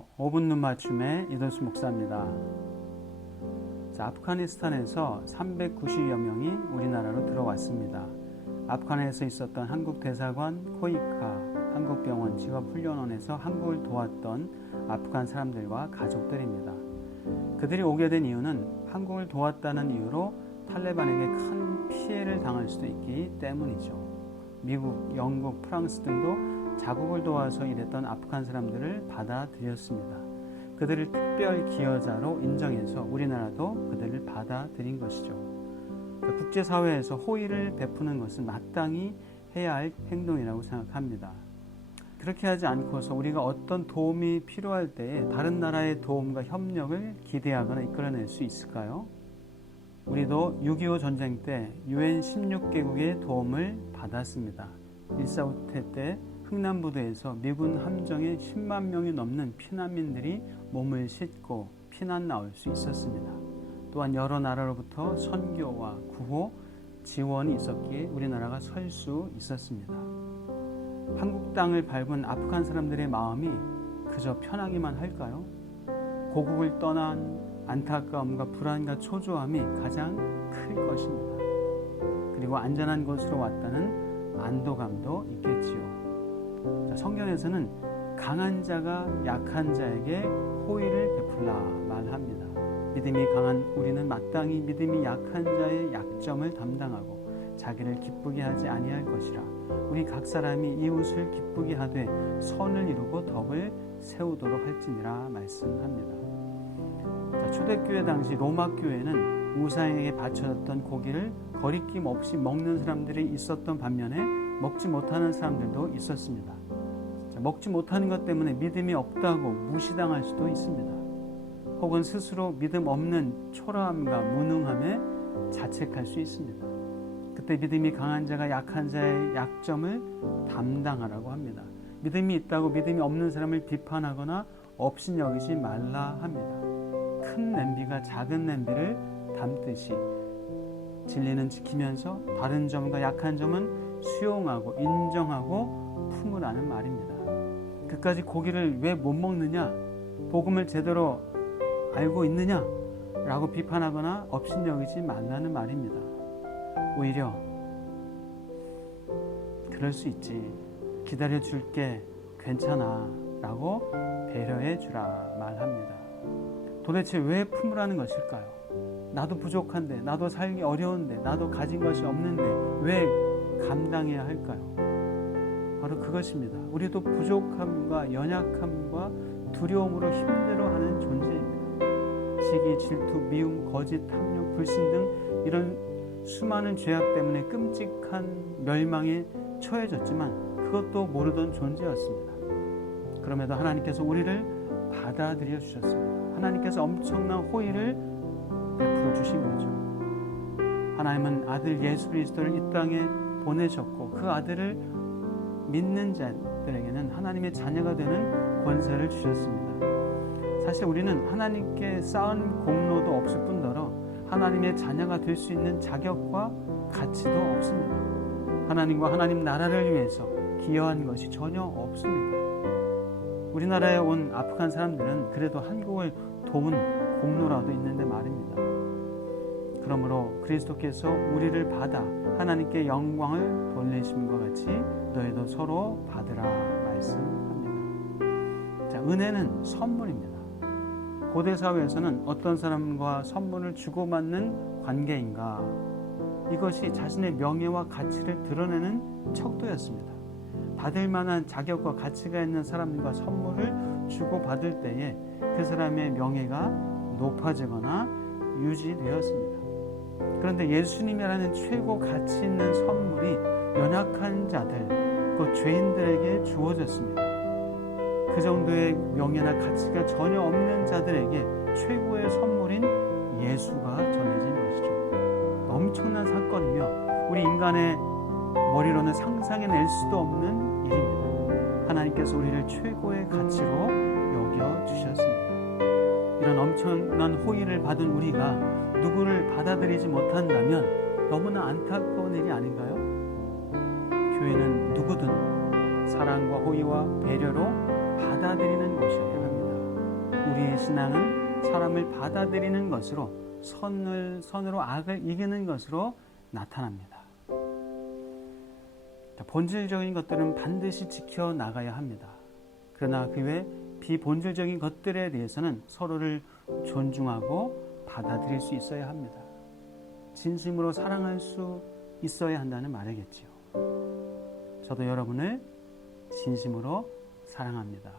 안녕하세요. 5분 눈맞춤의 이도수 목사입니다. 아프가니스탄에서 390여 명이 우리나라로 들어왔습니다. 아프간에서 있었던 한국 대사관, 코이카, 한국병원, 직업훈련원에서 한국을 도왔던 아프간 사람들과 가족들입니다. 그들이 오게 된 이유는 한국을 도왔다는 이유로 탈레반에게 큰 피해를 당할 수도 있기 때문이죠. 미국, 영국, 프랑스 등도 자국을 도와서 일했던 아프간 사람들을 받아들였습니다. 그들을 특별 기여자로 인정해서 우리나라도 그들을 받아들인 것이죠. 국제사회에서 호의를 베푸는 것은 마땅히 해야 할 행동이라고 생각합니다. 그렇게 하지 않고서 우리가 어떤 도움이 필요할 때에 다른 나라의 도움과 협력을 기대하거나 이끌어낼 수 있을까요? 우리도 6.25 전쟁 때 UN 16개국의 도움을 받았습니다. 1.4태 때 흥남부두에서 미군 함정에 10만 명이 넘는 피난민들이 몸을 싣고 피난 나올 수 있었습니다. 또한 여러 나라로부터 선교와 구호, 지원이 있었기에 우리나라가 설 수 있었습니다. 한국 땅을 밟은 아프간 사람들의 마음이 그저 편하기만 할까요? 고국을 떠난 안타까움과 불안과 초조함이 가장 클 것입니다. 그리고 안전한 곳으로 왔다는 안도감도 있겠지요. 성경에서는 강한 자가 약한 자에게 호의를 베풀라 말합니다. 믿음이 강한 우리는 마땅히 믿음이 약한 자의 약점을 담당하고 자기를 기쁘게 하지 아니할 것이라. 우리 각 사람이 이웃을 기쁘게 하되 선을 이루고 덕을 세우도록 할지니라 말씀합니다. 초대교회 당시 로마 교회는 우상에게 바쳐졌던 고기를 거리낌 없이 먹는 사람들이 있었던 반면에 먹지 못하는 사람들도 있었습니다. 먹지 못하는 것 때문에 믿음이 없다고 무시당할 수도 있습니다. 혹은 스스로 믿음 없는 초라함과 무능함에 자책할 수 있습니다. 그때 믿음이 강한 자가 약한 자의 약점을 담당하라고 합니다. 믿음이 있다고 믿음이 없는 사람을 비판하거나 업신여기지 말라 합니다. 큰 냄비가 작은 냄비를 담듯이 진리는 지키면서 다른 점과 약한 점은 수용하고 인정하고 품으라는 말입니다. 그까지 고기를 왜 못 먹느냐? 복음을 제대로 알고 있느냐? 라고 비판하거나 업신여기지 말라는 말입니다. 오히려 그럴 수 있지. 기다려줄게. 괜찮아. 라고 배려해주라 말합니다. 도대체 왜 품으라는 것일까요? 나도 부족한데, 나도 살기 어려운데, 나도 가진 것이 없는데 왜 감당해야 할까요? 바로 그것입니다. 우리도 부족함과 연약함과 두려움으로 힘들어하는 존재입니다. 시기, 질투, 미움, 거짓, 탐욕, 불신 등 이런 수많은 죄악 때문에 끔찍한 멸망에 처해졌지만 그것도 모르던 존재였습니다. 그럼에도 하나님께서 우리를 받아들여 주셨습니다. 하나님께서 엄청난 호의를 베풀어 주신 거죠. 하나님은 아들 예수 그리스도를 이 땅에 보내셨고 그 아들을 믿는 자들에게는 하나님의 자녀가 되는 권세를 주셨습니다. 사실 우리는 하나님께 쌓은 공로도 없을 뿐더러 하나님의 자녀가 될 수 있는 자격과 가치도 없습니다. 하나님과 하나님 나라를 위해서 기여한 것이 전혀 없습니다. 우리나라에 온 아프간 사람들은 그래도 한국을 도운 공로라도 있는데 말입니다. 그러므로 그리스도께서 우리를 받아 하나님께 영광을 돌리심과 같이 너희도 서로 받으라 말씀합니다. 자, 은혜는 선물입니다. 고대 사회에서는 어떤 사람과 선물을 주고받는 관계인가? 이것이 자신의 명예와 가치를 드러내는 척도였습니다. 받을 만한 자격과 가치가 있는 사람과 선물을 주고받을 때에 그 사람의 명예가 높아지거나 유지되었습니다. 그런데 예수님이라는 최고 가치 있는 선물이 연약한 자들, 그 죄인들에게 주어졌습니다. 그 정도의 명예나 가치가 전혀 없는 자들에게 최고의 선물인 예수가 전해진 것이죠. 엄청난 사건이며 우리 인간의 머리로는 상상해낼 수도 없는 일입니다. 하나님께서 우리를 최고의 가치로 여겨주셨습니다. 이런 엄청난 호의를 받은 우리가 누구를 받아들이지 못한다면 너무나 안타까운 일이 아닌가요? 교회는 누구든 사랑과 호의와 배려로 받아들이는 곳이어야 합니다. 우리의 신앙은 사람을 받아들이는 것으로 선으로 악을 이기는 것으로 나타납니다. 본질적인 것들은 반드시 지켜나가야 합니다. 그러나 그 외 비본질적인 것들에 대해서는 서로를 존중하고 받아들일 수 있어야 합니다. 진심으로 사랑할 수 있어야 한다는 말이겠지요. 저도 여러분을 진심으로 사랑합니다.